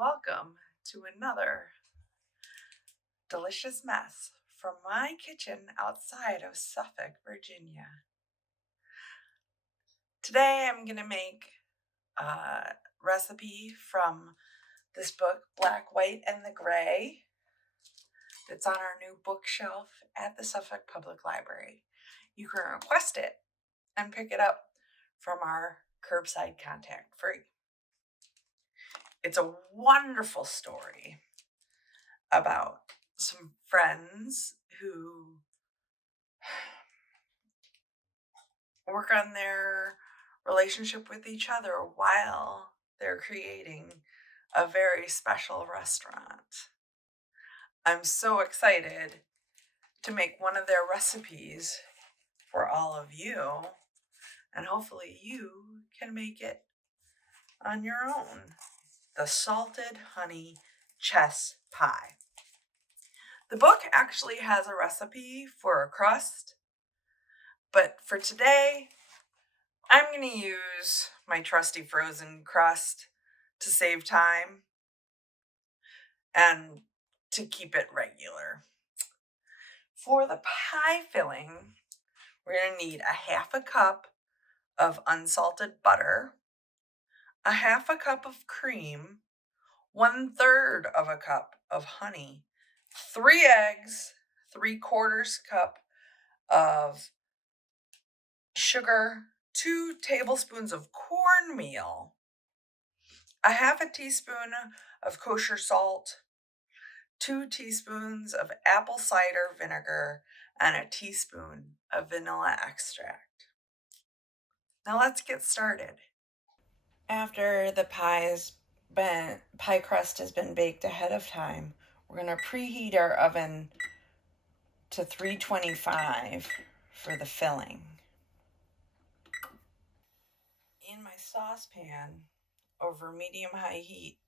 welcome to another delicious mess from my kitchen outside of Suffolk, Virginia. Today I'm going to make a recipe from this book, Black, White, and the Gray. It's on our new bookshelf at the Suffolk Public Library. You can request it and pick it up from our curbside contact free. It's a wonderful story about some friends who work on their relationship with each other while they're creating a very special restaurant. I'm so excited to make one of their recipes for all of you, and hopefully you can make it on your own. The salted honey chess pie. The book actually has a recipe for a crust, but for today, I'm going to use my trusty frozen crust to save time and to keep it regular. For the pie filling, we're going to need a half a cup of unsalted butter, a half a cup of cream, 1/3 of a cup of honey, 3 eggs, 3/4 cup of sugar, 2 tablespoons of cornmeal, a half a teaspoon of kosher salt, 2 teaspoons of apple cider vinegar, and a teaspoon of vanilla extract. Now let's get started. After the pie crust has been baked ahead of time, we're going to preheat our oven to 325 for the filling. In my saucepan, over medium-high heat,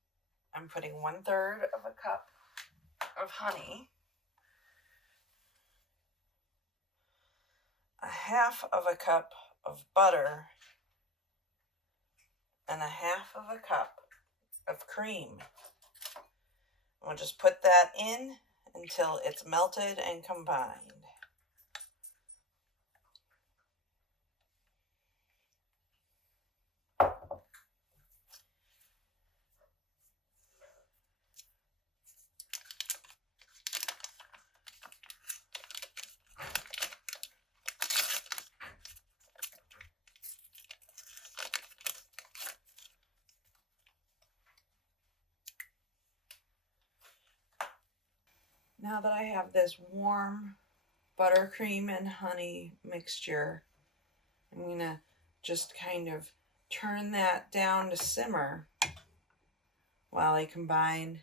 I'm putting 1/3 of a cup of honey, a half of a cup of butter, and a half of a cup of cream. We'll just put that in until it's melted and combined. Now that I have this warm buttercream and honey mixture, I'm going to just kind of turn that down to simmer while I combine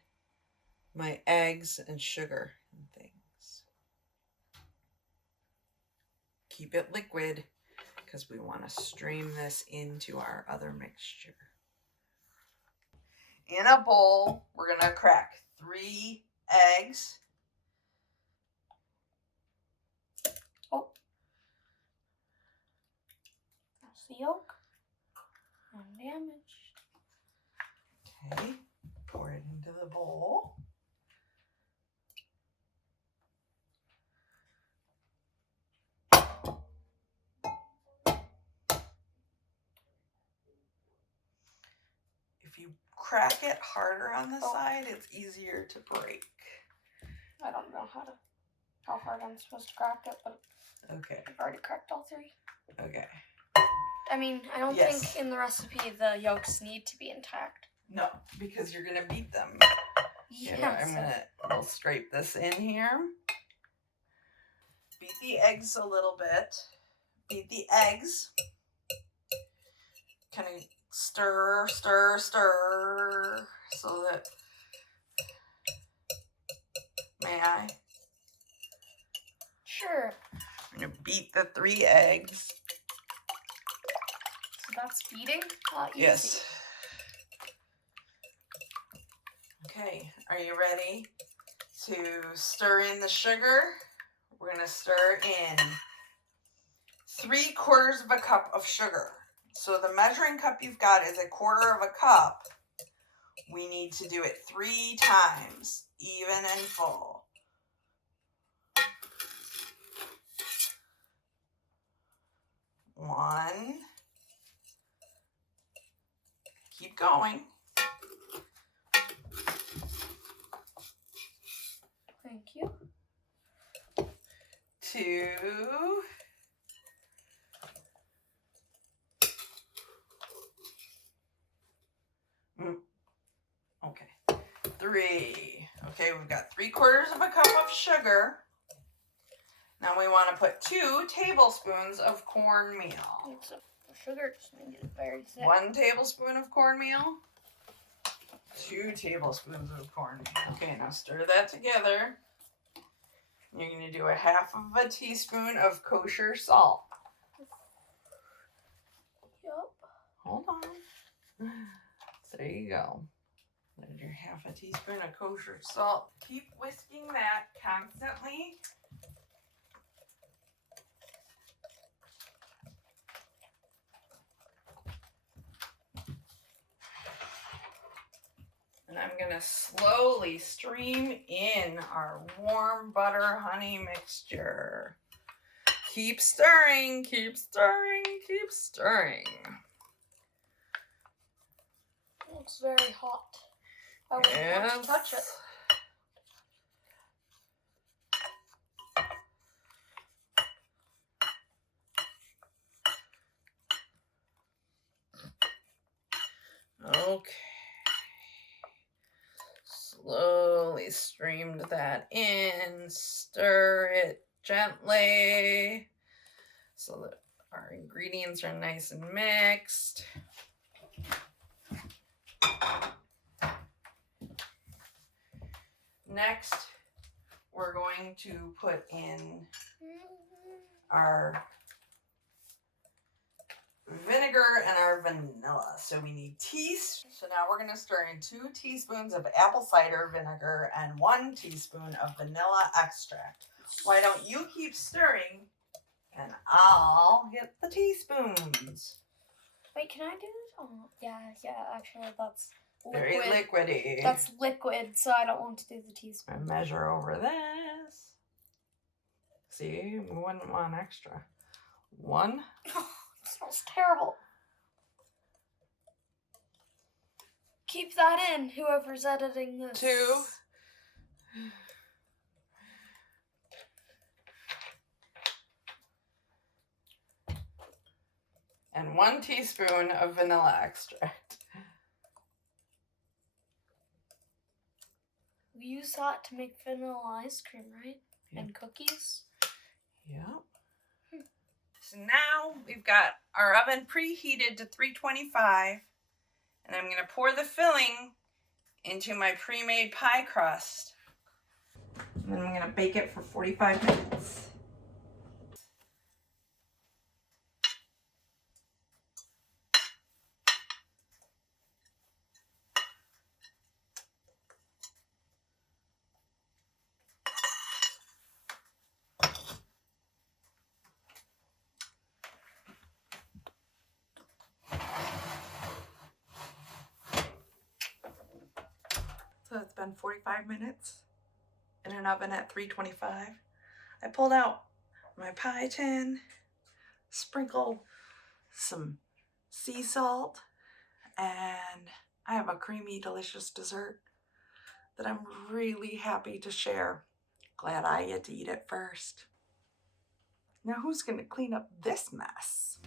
my eggs and sugar and things. Keep it liquid because we want to stream this into our other mixture. In a bowl, we're going to crack 3 eggs. The yolk, undamaged. Okay, pour it into the bowl. If you crack it harder on the side, it's easier to break. I don't know how hard I'm supposed to crack it, but okay. I've already cracked all 3. Okay. I mean, I don't think in the recipe the yolks need to be intact. No, because you're gonna beat them. Yeah. We'll scrape this in here. Beat the eggs a little bit. Beat the eggs. Kind of stir so that. May I? Sure. I'm gonna beat the 3 eggs. So that's beating? Easy. Yes. Okay, are you ready to stir in the sugar? We're going to stir in 3/4 of a cup of sugar. So the measuring cup you've got is 1/4 of a cup. We need to do it 3 times, even and full. One. Keep going. Thank you. 2. Okay. 3. Okay, we've got 3/4 of a cup of sugar. Now we want to put 2 tablespoons of cornmeal. Sugar just made it very thick. 1 tablespoon of cornmeal. 2 tablespoons of cornmeal. Okay, now stir that together. You're going to do 1/2 teaspoon of kosher salt. Yup. Hold on. There you go. There's your 1/2 teaspoon of kosher salt. Keep whisking that constantly. And I'm going to slowly stream in our warm butter honey mixture. Keep stirring, keep stirring, keep stirring. It's very hot. I wouldn't want to touch it. Okay. Slowly streamed that in. Stir it gently so that our ingredients are nice and mixed. Next, we're going to put in our vinegar and our vanilla. So we need So now we're going to stir in 2 teaspoons of apple cider vinegar and 1 teaspoon of vanilla extract. Why don't you keep stirring and I'll get the teaspoons. Wait, can I do this? Oh, yeah, actually that's liquid. Very liquidy. That's liquid, so I don't want to do the teaspoon. I measure over this. See, we wouldn't want extra. 1. It smells terrible. Keep that in, whoever's editing this. 2. And 1 teaspoon of vanilla extract. We use that to make vanilla ice cream, right? Yeah. And cookies. Yep. So now we've got our oven preheated to 325, and I'm going to pour the filling into my pre-made pie crust. And then I'm going to bake it for 45 minutes. So it's been 45 minutes in an oven at 325. I pulled out my pie tin, sprinkled some sea salt, and I have a creamy, delicious dessert that I'm really happy to share. Glad I get to eat it first. Now who's going to clean up this mess?